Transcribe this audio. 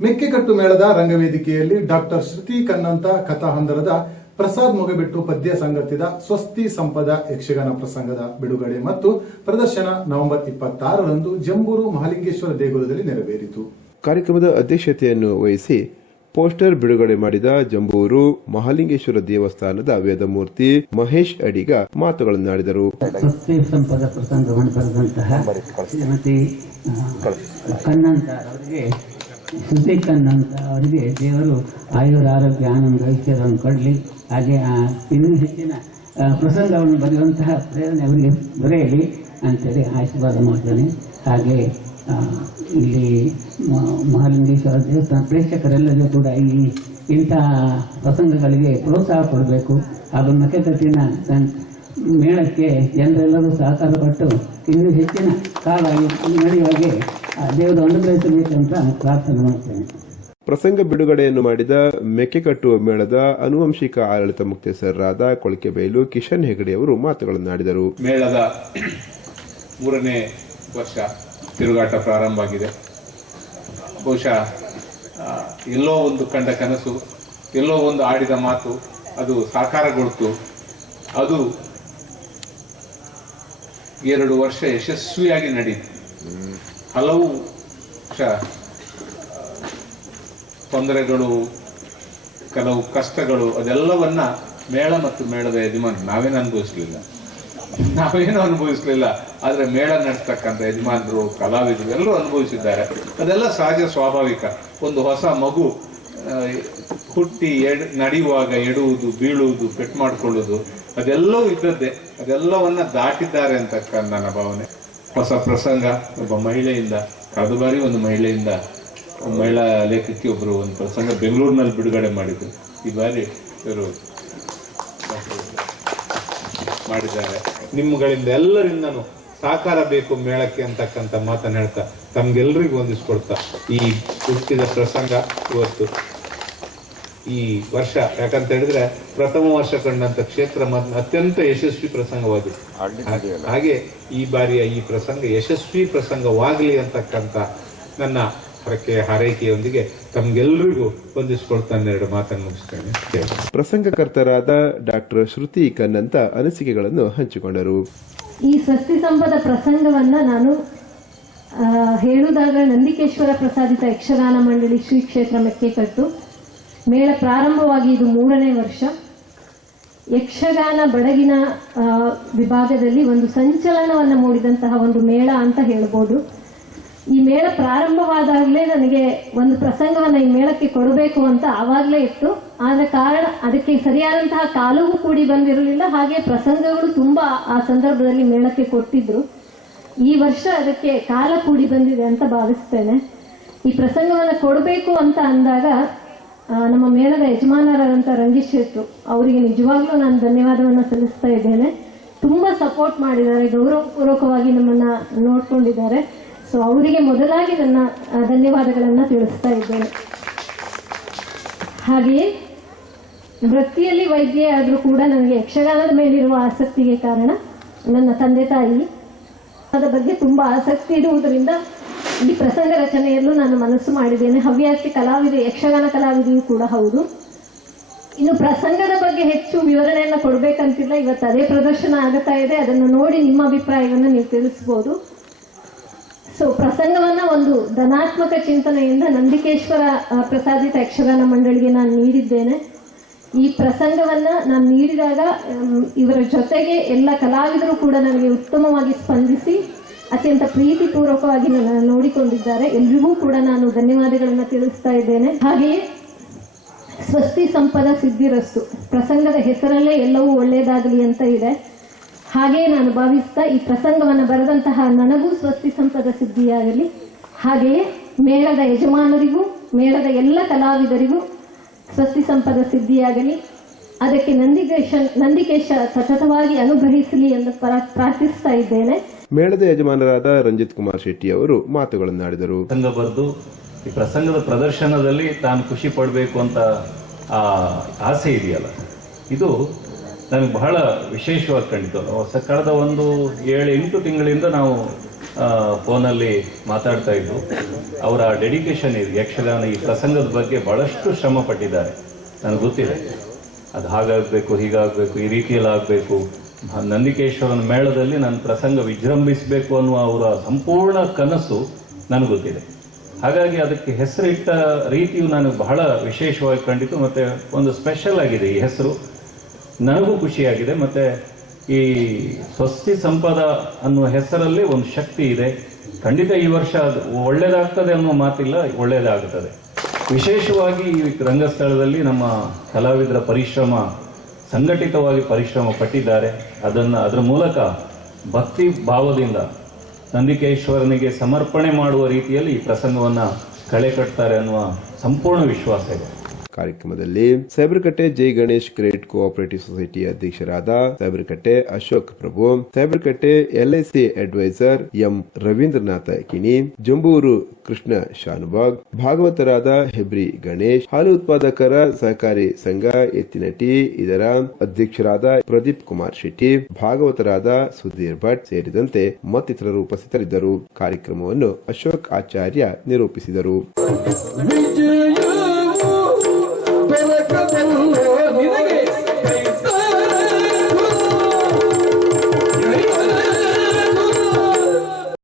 ಮೆಕ್ಕೆಕಟ್ಟು ಮೇಳದ ರಂಗವೇದಿಕೆಯಲ್ಲಿ ಡಾಕ್ಟರ್ ಶ್ರುತಿ ಕನ್ನಂತ ಕಥಾಹಂದರದ ಪ್ರಸಾದ್ ಮೊಗಬಿಟ್ಟು ಪದ್ಯ ಸಂಗತಿದ ಸ್ವಸ್ತಿ ಸಂಪದ ಯಕ್ಷಗಾನ ಪ್ರಸಂಗದ ಬಿಡುಗಡೆ ಮತ್ತು ಪ್ರದರ್ಶನ ನವೆಂಬರ್ 26ರಂದು ಜಂಬೂರು ಮಹಾಲಿಂಗೇಶ್ವರ ದೇಗುಲದಲ್ಲಿ ನೆರವೇರಿತು. ಕಾರ್ಯಕ್ರಮದ ಅಧ್ಯಕ್ಷತೆಯನ್ನು ವಹಿಸಿ ಪೋಸ್ಟರ್ ಬಿಡುಗಡೆ ಮಾಡಿದ ಜಂಬೂರು ಮಹಾಲಿಂಗೇಶ್ವರ ದೇವಸ್ಥಾನದ ವೇದಮೂರ್ತಿ ಮಹೇಶ್ ಅಡಿಗ ಮಾತುಗಳನ್ನಾಡಿದರು. ಸ್ವಸ್ತಿ ಸಂಪದ ಪ್ರಸಂಗವನ್ನು ಬರೆದಂತಹ ಶ್ರೀಮತಿ ಕನ್ನಂತ ಅವರಿಗೆ ಸುದ್ದಿಕನ್ನಂತ ಅವರಿಗೆ ದೇವರು ಆಯುರ ಆರೋಗ್ಯ ಆನಂದ ಐಶ್ವರ್ಯವನ್ನು ಕೊಡಲಿ. ಹಾಗೆ ಇನ್ನೂ ಹೆಚ್ಚಿನ ಪ್ರಸಂಗವನ್ನು ಬರೆಯುವಂತಹ ಪ್ರೇರಣೆ ಅವರಿಗೆ ದೊರೆಯಲಿ ಅಂತೇಳಿ ಆಶೀರ್ವಾದ ಮಾಡ್ತೇನೆ. ಹಾಗೆ ಇಲ್ಲಿ ಮಹಾಲಿಂಗೇಶ್ವರ ದೇವಸ್ಥಾನ ಪ್ರೇಕ್ಷಕರೆಲ್ಲರೂ ಕೂಡ ಇಂತಹ ಪ್ರಸಂಗಗಳಿಗೆ ಪ್ರೋತ್ಸಾಹ ಕೊಡಬೇಕು. ಹಾಗೂ ಮೆಕ್ಕೆಕಟ್ಟಿನ ಮೇಳಕ್ಕೆ ಜನರೆಲ್ಲರೂ ಸಹಕಾರ ಕೊಟ್ಟು ಇನ್ನೂ ಹೆಚ್ಚಿನ ಕಾಲ ನಡೆಯುವಾಗೆ ದೇವರು ಅನುಗ್ರಹಿಸಬೇಕಂತ ಪ್ರಾರ್ಥನೆ ಮಾಡ್ತೇನೆ. ಪ್ರಸಂಗ ಬಿಡುಗಡೆಯನ್ನು ಮಾಡಿದ ಮೆಕ್ಕೆಕಟ್ಟು ಮೇಳದ ಆನುವಂಶಿಕ ಆಡಳಿತ ಮುಖ್ಯಸ್ಥರಾದ ಕೊಳಕೆಬೈಲು ಕಿಶನ್ ಹೆಗಡೆ ಅವರು ಮಾತುಗಳನ್ನಾಡಿದರು. ಮೇಳದ 3ನೇ ವರ್ಷ ತಿರುಗಾಟ ಪ್ರಾರಂಭ ಆಗಿದೆ. ಬಹುಶಃ ಎಲ್ಲೋ ಒಂದು ಕಂಡ ಕನಸು, ಎಲ್ಲೋ ಒಂದು ಆಡಿದ ಮಾತು ಅದು ಸಾಕಾರಗೊಳ್ತು. ಅದು 2 ವರ್ಷ ಯಶಸ್ವಿಯಾಗಿ ನಡೆಯಿತು. ಹಲವು ತೊಂದರೆಗಳು, ಕೆಲವು ಕಷ್ಟಗಳು, ಅದೆಲ್ಲವನ್ನ ಮೇಳ ಮತ್ತು ಮೇಳದ ಯಜಮಾನ ನಾವೇನು ಅನುಭವಿಸಲಿಲ್ಲ. ಆದರೆ ಮೇಳ ನಡೆಸ್ತಕ್ಕಂಥ ಯಜಮಾನರು, ಕಲಾವಿದರು ಎಲ್ಲರೂ ಅನುಭವಿಸಿದ್ದಾರೆ. ಅದೆಲ್ಲ ಸಹಜ, ಸ್ವಾಭಾವಿಕ. ಒಂದು ಹೊಸ ಮಗು ಹುಟ್ಟಿ ನಡೆಯುವಾಗ ಎಡುವುದು, ಬೀಳುವುದು, ಪೆಟ್ಟು ಮಾಡಿಕೊಳ್ಳುವುದು ಅದೆಲ್ಲವೂ ಇದ್ದದ್ದೇ. ಅದೆಲ್ಲವನ್ನ ದಾಟಿದ್ದಾರೆ ಅಂತಕ್ಕಂಥ ನನ್ನ ಭಾವನೆ. ಹೊಸ ಪ್ರಸಂಗ ಒಬ್ಬ ಮಹಿಳೆಯಿಂದ, ಕಳೆದ ಬಾರಿ ಒಂದು ಮಹಿಳೆಯಿಂದ, ಮಹಿಳಾ ಲೇಖಕಿ ಒಬ್ಬರು ಒಂದು ಪ್ರಸಂಗ ಬೆಂಗಳೂರಿನಲ್ಲಿ ಬಿಡುಗಡೆ ಮಾಡಿದ್ರು. ಈ ಬಾರಿ ಇವರು ಮಾಡಿದ್ದಾರೆ. ನಿಮ್ಮಗಳಿಂದ ಎಲ್ಲರಿಂದನೂ ಸಹಕಾರ ಬೇಕು ಮೇಳಕ್ಕೆ ಅಂತಕ್ಕಂಥ ಮಾತನ್ನು ಹೇಳ್ತಾ ತಮ್ಗೆಲ್ರಿಗೂ ಹೊಂದಿಸ್ಕೊಡ್ತಾ ಈ ಹುಟ್ಟಿದ ಪ್ರಸಂಗ ಇವತ್ತು ಈ ವರ್ಷ, ಯಾಕಂತ ಹೇಳಿದ್ರೆ ಪ್ರಥಮ ವರ್ಷ ಕಂಡಂತ ಕ್ಷೇತ್ರ ಅತ್ಯಂತ ಯಶಸ್ವಿ ಪ್ರಸಂಗವಾಗಿದೆ. ಹಾಗೆ ಈ ಬಾರಿಯ ಈ ಪ್ರಸಂಗ ಯಶಸ್ವಿ ಪ್ರಸಂಗವಾಗಲಿ ಅಂತಕ್ಕಂಥ ನನ್ನ ಹಾರೈಕೆಯೊಂದಿಗೆ ತಮ್ಗೆಲ್ಲರಿಗೂ ಹೊಂದಿಸ್ಕೊಳ್ತಾನೆ 2 ಮಾತನ್ನು ಮುಗಿಸ್ತೇನೆ. ಪ್ರಸಂಗಕರ್ತರಾದ ಡಾಕ್ಟರ್ ಶ್ರುತಿ ಕನ್ನಂತ ಅನಿಸಿಕೆಗಳನ್ನು ಹಂಚಿಕೊಂಡರು. ಈ ಸ್ವಸ್ತಿ ಸಂಪದ ಪ್ರಸಂಗವನ್ನ ನಾನು ಹೇಳುವುದಾಗ ನಂದಿಕೇಶ್ವರ ಪ್ರಸಾದಿತ ಯಕ್ಷಗಾನ ಮಂಡಳಿ ಶ್ರೀ ಕ್ಷೇತ್ರ ಮೆಕ್ಕೆಕಟ್ಟು ಮೇಳ ಪ್ರಾರಂಭವಾಗಿ ಇದು 3ನೇ ವರ್ಷ. ಯಕ್ಷಗಾನ ಬಡಗಿನ ವಿಭಾಗದಲ್ಲಿ ಒಂದು ಸಂಚಲನವನ್ನು ಮೂಡಿದಂತಹ ಒಂದು ಮೇಳ ಅಂತ ಹೇಳ್ಬೋದು. ಈ ಮೇಳ ಪ್ರಾರಂಭವಾದಾಗಲೇ ನನಗೆ ಒಂದು ಪ್ರಸಂಗವನ್ನು ಈ ಮೇಳಕ್ಕೆ ಕೊಡಬೇಕು ಅಂತ ಆವಾಗಲೇ ಇತ್ತು. ಆದ ಕಾರಣ ಅದಕ್ಕೆ ಸರಿಯಾದಂತಹ ಕಾಲವೂ ಕೂಡಿ ಬಂದಿರಲಿಲ್ಲ. ಹಾಗೆ ಪ್ರಸಂಗಗಳು ತುಂಬಾ ಆ ಸಂದರ್ಭದಲ್ಲಿ ಮೇಳಕ್ಕೆ ಕೊಟ್ಟಿದ್ರು. ಈ ವರ್ಷ ಅದಕ್ಕೆ ಕಾಲ ಕೂಡಿ ಬಂದಿದೆ ಅಂತ ಭಾವಿಸ್ತೇನೆ. ಈ ಪ್ರಸಂಗವನ್ನು ಕೊಡಬೇಕು ಅಂತ ಅಂದಾಗ ನಮ್ಮ ಮೇಳದ ಯಜಮಾನರಾದಂಥ ರಂಗೇಶ್ ಶೆಟ್ರು ಅವರಿಗೆ ನಿಜವಾಗ್ಲೂ ನಾನು ಧನ್ಯವಾದವನ್ನು ಸಲ್ಲಿಸ್ತಾ ಇದ್ದೇನೆ. ತುಂಬಾ ಸಪೋರ್ಟ್ ಮಾಡಿದ್ದಾರೆ, ಗೌರವಪೂರ್ವಕವಾಗಿ ನಮ್ಮನ್ನ ನೋಡ್ಕೊಂಡಿದ್ದಾರೆ. ಸೊ ಅವರಿಗೆ ಮೊದಲಾಗಿ ನನ್ನ ಧನ್ಯವಾದಗಳನ್ನು ತಿಳಿಸ್ತಾ ಇದ್ದೇನೆ. ಹಾಗೆಯೇ ವೃತ್ತಿಯಲ್ಲಿ ವೈದ್ಯ ಆದರೂ ಕೂಡ ನನಗೆ ಯಕ್ಷಗಾನದ ಮೇಲಿರುವ ಆಸಕ್ತಿಗೆ ಕಾರಣ ನನ್ನ ತಂದೆ ತಾಯಿ ಅದರ ಬಗ್ಗೆ ತುಂಬಾ ಆಸಕ್ತಿ ಇರುವುದರಿಂದ ಈ ಪ್ರಸಂಗ ರಚನೆಯಲ್ಲೂ ನಾನು ಮನಸ್ಸು ಮಾಡಿದ್ದೇನೆ. ಹವ್ಯಾಸಿ ಕಲಾವಿದೆ, ಯಕ್ಷಗಾನ ಕಲಾವಿದೆಯೂ ಕೂಡ ಹೌದು. ಇನ್ನು ಪ್ರಸಂಗದ ಬಗ್ಗೆ ಹೆಚ್ಚು ವಿವರಣೆಯನ್ನು ಕೊಡಬೇಕಂತಿಲ್ಲ. ಇವತ್ತು ಅದೇ ಪ್ರದರ್ಶನ ಆಗುತ್ತಾ ಇದೆ, ಅದನ್ನು ನೋಡಿ ನಿಮ್ಮ ಅಭಿಪ್ರಾಯವನ್ನು ನೀವು ತಿಳಿಸಬಹುದು. ಸೊ ಪ್ರಸಂಗವನ್ನ ಒಂದು ಧನಾತ್ಮಕ ಚಿಂತನೆಯಿಂದ ನಂದಿಕೇಶ್ವರ ಪ್ರಸಾದಿತ ಯಕ್ಷಗಾನ ಮಂಡಳಿಗೆ ನಾನು ನೀಡಿದ್ದೇನೆ. ಈ ಪ್ರಸಂಗವನ್ನ ನಾನು ನೀಡಿದಾಗ ಇವರ ಜೊತೆಗೆ ಎಲ್ಲ ಕಲಾವಿದರು ಕೂಡ ನನಗೆ ಉತ್ತಮವಾಗಿ ಸ್ಪಂದಿಸಿ ಅತ್ಯಂತ ಪ್ರೀತಿಪೂರ್ವಕವಾಗಿ ನನ್ನ ನೋಡಿಕೊಂಡಿದ್ದಾರೆ. ಎಲ್ರಿಗೂ ಕೂಡ ನಾನು ಧನ್ಯವಾದಗಳನ್ನು ತಿಳಿಸ್ತಾ ಇದ್ದೇನೆ. ಹಾಗೆಯೇ ಸ್ವಸ್ತಿ ಸಂಪದ ಸಿದ್ಧಿರಸ್ತು, ಪ್ರಸಂಗದ ಹೆಸರಲ್ಲೇ ಎಲ್ಲವೂ ಒಳ್ಳೆಯದಾಗಲಿ ಅಂತ ಇದೆ. ಹಾಗೆಯೇ ನಾನು ಭಾವಿಸ್ತಾ ಈ ಪ್ರಸಂಗವನ್ನು ಬರೆದಂತಹ ನನಗೂ ಸ್ವಸ್ತಿ ಸಂಪದ ಸಿದ್ಧಿಯಾಗಲಿ. ಹಾಗೆಯೇ ಮೇಳದ ಯಜಮಾನರಿಗೂ ಮೇಳದ ಎಲ್ಲ ಕಲಾವಿದರಿಗೂ ಸ್ವಸ್ತಿ ಸಂಪದ ಸಿದ್ಧಿಯಾಗಲಿ. ಅದಕ್ಕೆ ನಂದಿಕೇಶ ಸತತವಾಗಿ ಅನುಗ್ರಹಿಸಲಿ ಎಂದು ಪ್ರಾರ್ಥಿಸ್ತಾ ಇದ್ದೇನೆ. ಮೇಳದ ಯಜಮಾನರಾದ ರಂಜಿತ್ ಕುಮಾರ್ ಶೆಟ್ಟಿ ಅವರು ಮಾತುಗಳನ್ನಾಡಿದರು. ಪ್ರಸಂಗ ಬರೆದು ಈ ಪ್ರಸಂಗದ ಪ್ರದರ್ಶನದಲ್ಲಿ ತಾನು ಖುಷಿ ಪಡಬೇಕು ಅಂತ ಆಸೆ ಇದೆಯಲ್ಲ, ಇದು ನನಗೆ ಬಹಳ ವಿಶೇಷವಾಗಿ ಕಂಡಿತು. ಕಳೆದ ಒಂದು 7-8 ತಿಂಗಳಿಂದ ನಾವು ಫೋನಲ್ಲಿ ಮಾತಾಡ್ತಾ ಇದ್ರು. ಅವರ ಡೆಡಿಕೇಶನ್ ಇದೆ, ಯಕ್ಷಗಾನ ಈ ಪ್ರಸಂಗದ ಬಗ್ಗೆ ಬಹಳಷ್ಟು ಶ್ರಮ ಪಟ್ಟಿದ್ದಾರೆ, ನನಗೆ ಗೊತ್ತಿದೆ. ಅದು ಹಾಗಾಗಬೇಕು, ಹೀಗಾಗಬೇಕು, ಈ ರೀತಿಯಲ್ಲಿ ಆಗಬೇಕು, ನಂದಿಕೇಶ್ವರನ ಮೇಳದಲ್ಲಿ ನನ್ನ ಪ್ರಸಂಗ ವಿಜೃಂಭಿಸಬೇಕು ಅನ್ನುವ ಅವರ ಸಂಪೂರ್ಣ ಕನಸು ನನಗೆ ಗೊತ್ತಿದೆ. ಹಾಗಾಗಿ ಅದಕ್ಕೆ ಹೆಸರಿಟ್ಟ ರೀತಿಯು ನನಗೆ ಬಹಳ ವಿಶೇಷವಾಗಿ ಕಂಡಿತು, ಮತ್ತು ಒಂದು ಸ್ಪೆಷಲ್ ಆಗಿದೆ ಈ ಹೆಸರು. ನನಗೂ ಖುಷಿಯಾಗಿದೆ. ಮತ್ತು ಈ ಸ್ವಸ್ತಿ ಸಂಪದ ಅನ್ನುವ ಹೆಸರಲ್ಲಿ ಒಂದು ಶಕ್ತಿ ಇದೆ. ಖಂಡಿತ ಈ ವರ್ಷ ಅದು ಒಳ್ಳೆಯದಾಗ್ತದೆ ಅನ್ನುವ ಮಾತಿಲ್ಲ, ಒಳ್ಳೆಯದಾಗುತ್ತದೆ. ವಿಶೇಷವಾಗಿ ಈ ರಂಗಸ್ಥಳದಲ್ಲಿ ನಮ್ಮ ಕಲಾವಿದರ ಪರಿಶ್ರಮ, ಸಂಘಟಿತವಾಗಿ ಪರಿಶ್ರಮ ಪಟ್ಟಿದ್ದಾರೆ. ಅದರ ಮೂಲಕ ಭಕ್ತಿ ಭಾವದಿಂದ ನಂದಿಕೇಶ್ವರನಿಗೆ ಸಮರ್ಪಣೆ ಮಾಡುವ ರೀತಿಯಲ್ಲಿ ಈ ಪ್ರಸಂಗವನ್ನು ಕಳೆ ಕಟ್ತಾರೆ ಅನ್ನುವ ಸಂಪೂರ್ಣ ವಿಶ್ವಾಸ ಇದೆ. ಕಾರ್ಯಕ್ರಮದಲ್ಲಿ ಸೈಬರ್ಕಟ್ಟೆ ಜೈ ಗಣೇಶ್ ಕ್ರೆಡಿಟ್ ಕೋಆಪರೇಟಿವ್ ಸೊಸೈಟಿ ಅಧ್ಯಕ್ಷರಾದ ಸೈಬರ್ಕಟ್ಟೆ ಅಶೋಕ್ ಪ್ರಭು, ಸೈಬರ್ಕಟ್ಟೆ ಎಲ್ಐಸಿ ಅಡ್ವೈಸರ್ ಎಂ ರವೀಂದ್ರನಾಥ ಕಿಣಿ, ಜಂಬೂರು ಕೃಷ್ಣ ಶಾನುಭಾಗ್, ಭಾಗವತರಾದ ಹೆಬ್ರಿ ಗಣೇಶ್, ಹಾಲು ಉತ್ಪಾದಕರ ಸಹಕಾರಿ ಸಂಘ ಎತ್ತಿನಟಿ ಇದರ ಅಧ್ಯಕ್ಷರಾದ ಪ್ರದೀಪ್ ಕುಮಾರ್ ಶೆಟ್ಟಿ, ಭಾಗವತರಾದ ಸುಧೀರ್ ಭಟ್ ಸೇರಿದಂತೆ ಮತ್ತಿತರರು ಉಪಸ್ಥಿತರಿದ್ದರು. ಕಾರ್ಯಕ್ರಮವನ್ನು ಅಶೋಕ್ ಆಚಾರ್ಯ ನಿರೂಪಿಸಿದರು. ಬೆಳಕದಲ್ಲಿ